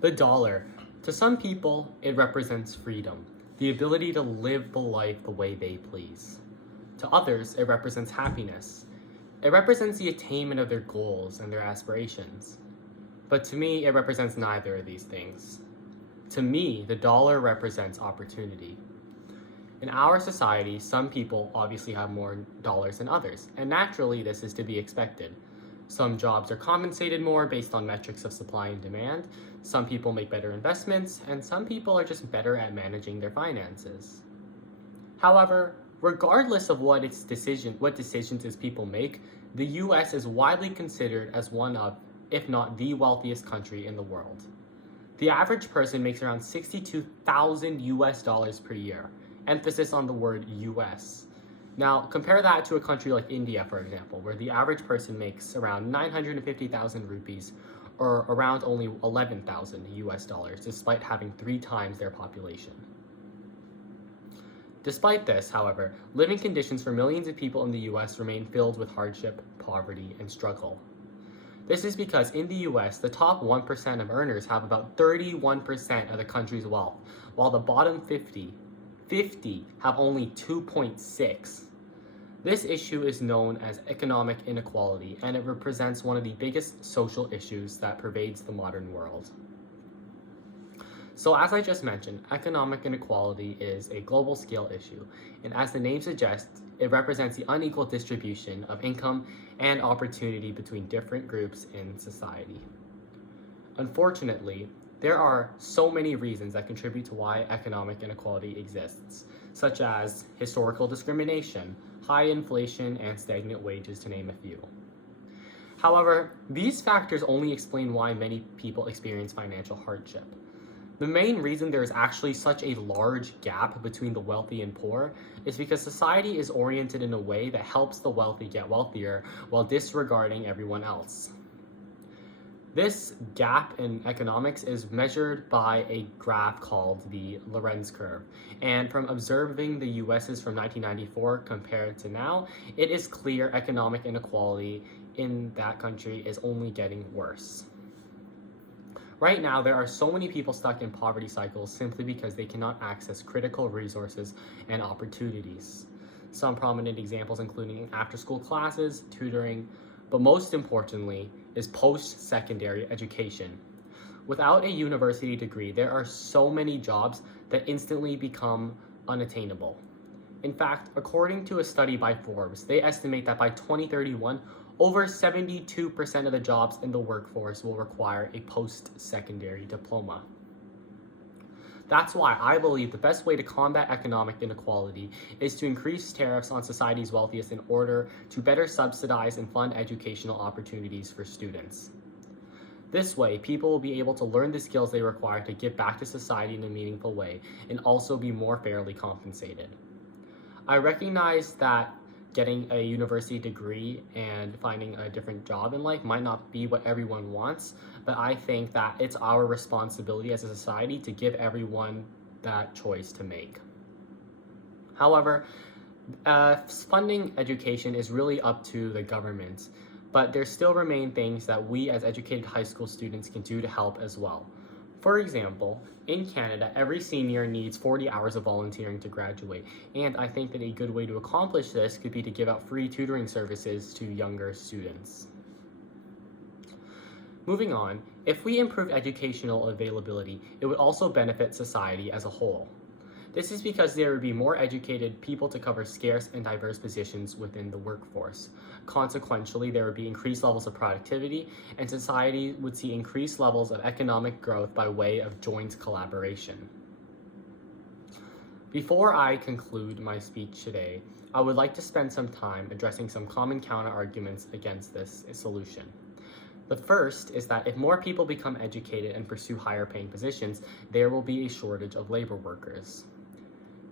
The dollar. To some people, it represents freedom, the ability to live the life the way they please. To others, it represents happiness. It represents the attainment of their goals and their aspirations. But to me, it represents neither of these things. To me, the dollar represents opportunity. In our society, some people obviously have more dollars than others, and naturally this is to be expected. Some jobs are compensated more based on metrics of supply and demand, some people make better investments, and some people are just better at managing their finances. However, regardless of what decisions its people make, the US is widely considered as one of, if not the wealthiest country in the world. The average person makes around 62,000 US dollars per year, emphasis on the word US. Now, compare that to a country like India, for example, where the average person makes around 950,000 rupees, or around only 11,000 US dollars, despite having 3 times their population. Despite this, however, living conditions for millions of people in the US remain filled with hardship, poverty, and struggle. This is because in the US, the top 1% of earners have about 31% of the country's wealth, while the bottom 50 have only 2.6. This issue is known as economic inequality, and it represents one of the biggest social issues that pervades the modern world. So as I just mentioned, economic inequality is a global scale issue, and as the name suggests, it represents the unequal distribution of income and opportunity between different groups in society. Unfortunately, there are so many reasons that contribute to why economic inequality exists, such as historical discrimination, high inflation, and stagnant wages, to name a few. However, these factors only explain why many people experience financial hardship. The main reason there is actually such a large gap between the wealthy and poor is because society is oriented in a way that helps the wealthy get wealthier while disregarding everyone else. This gap in economics is measured by a graph called the Lorenz curve, and from observing the US's from 1994 compared to now, it is clear economic inequality in that country is only getting worse. Right now, there are so many people stuck in poverty cycles simply because they cannot access critical resources and opportunities. Some prominent examples including after-school classes, tutoring, but most importantly is post-secondary education. Without a university degree, there are so many jobs that instantly become unattainable. In fact, according to a study by Forbes, they estimate that by 2031, over 72% of the jobs in the workforce will require a post-secondary diploma. That's why I believe the best way to combat economic inequality is to increase tariffs on society's wealthiest in order to better subsidize and fund educational opportunities for students. This way, people will be able to learn the skills they require to give back to society in a meaningful way and also be more fairly compensated. I recognize that getting a university degree and finding a different job in life might not be what everyone wants, but I think that it's our responsibility as a society to give everyone that choice to make. However, funding education is really up to the government, but there still remain things that we as educated high school students can do to help as well. For example, in Canada, every senior needs 40 hours of volunteering to graduate, and I think that a good way to accomplish this could be to give out free tutoring services to younger students. Moving on, if we improve educational availability, it would also benefit society as a whole. This is because there would be more educated people to cover scarce and diverse positions within the workforce. Consequently, there would be increased levels of productivity, and society would see increased levels of economic growth by way of joint collaboration. Before I conclude my speech today, I would like to spend some time addressing some common counter-arguments against this solution. The first is that if more people become educated and pursue higher paying positions, there will be a shortage of labor workers.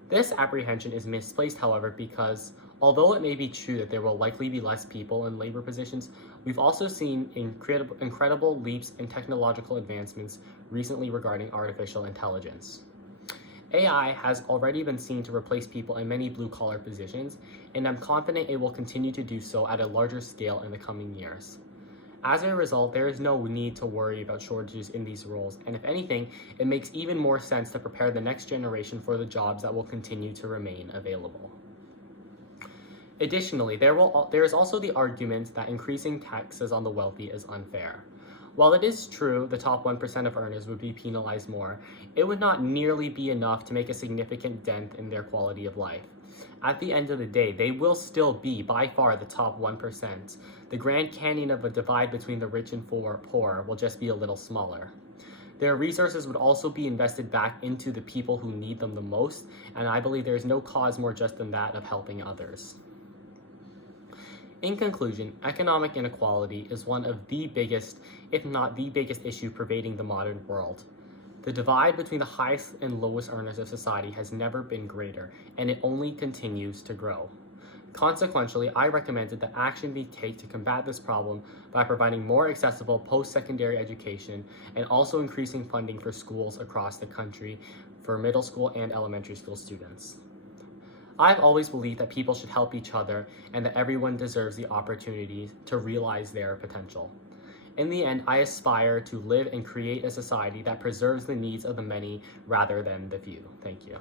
This apprehension is misplaced, however, because although it may be true that there will likely be less people in labor positions, we've also seen incredible leaps in technological advancements recently regarding artificial intelligence. AI has already been seen to replace people in many blue-collar positions, and I'm confident it will continue to do so at a larger scale in the coming years. As a result, there is no need to worry about shortages in these roles, and if anything, it makes even more sense to prepare the next generation for the jobs that will continue to remain available. Additionally, there is also the argument that increasing taxes on the wealthy is unfair. While it is true the top 1% of earners would be penalized more, it would not nearly be enough to make a significant dent in their quality of life. At the end of the day, they will still be by far the top 1%. The Grand Canyon of a divide between the rich and poor will just be a little smaller. Their resources would also be invested back into the people who need them the most, and I believe there is no cause more just than that of helping others. In conclusion, economic inequality is one of the biggest, if not the biggest issue pervading the modern world. The divide between the highest and lowest earners of society has never been greater, and it only continues to grow. Consequently, I recommended that action be taken to combat this problem by providing more accessible post-secondary education and also increasing funding for schools across the country for middle school and elementary school students. I've always believed that people should help each other and that everyone deserves the opportunity to realize their potential. In the end, I aspire to live and create a society that preserves the needs of the many rather than the few. Thank you.